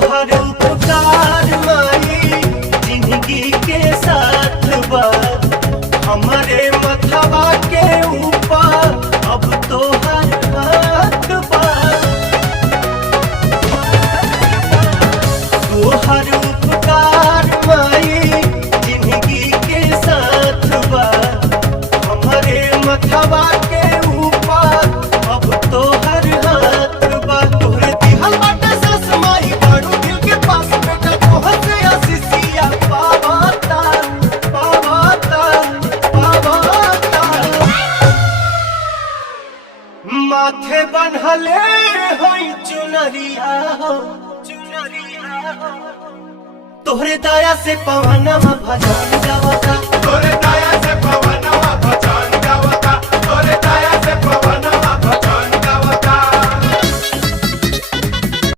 तोहर उपकार माई जिंदगी के साथ बा हमारे मथवा के ऊपर अब तोहर हाथ बा तोहर उपकार माई जिंदगी के साथ बा हमारे मथवा के ऊपर अब तोहर हाथ बा तोहरे दिहल बाटे सस माई बाड़ू दिल के पास बेटा तोहर से आशीषिया पावाता पावाता पावाता माथे बन्हले होई चुनरिया हो चुनरिया हो तोहरे दया से पवनमा भजन गावता तोहरे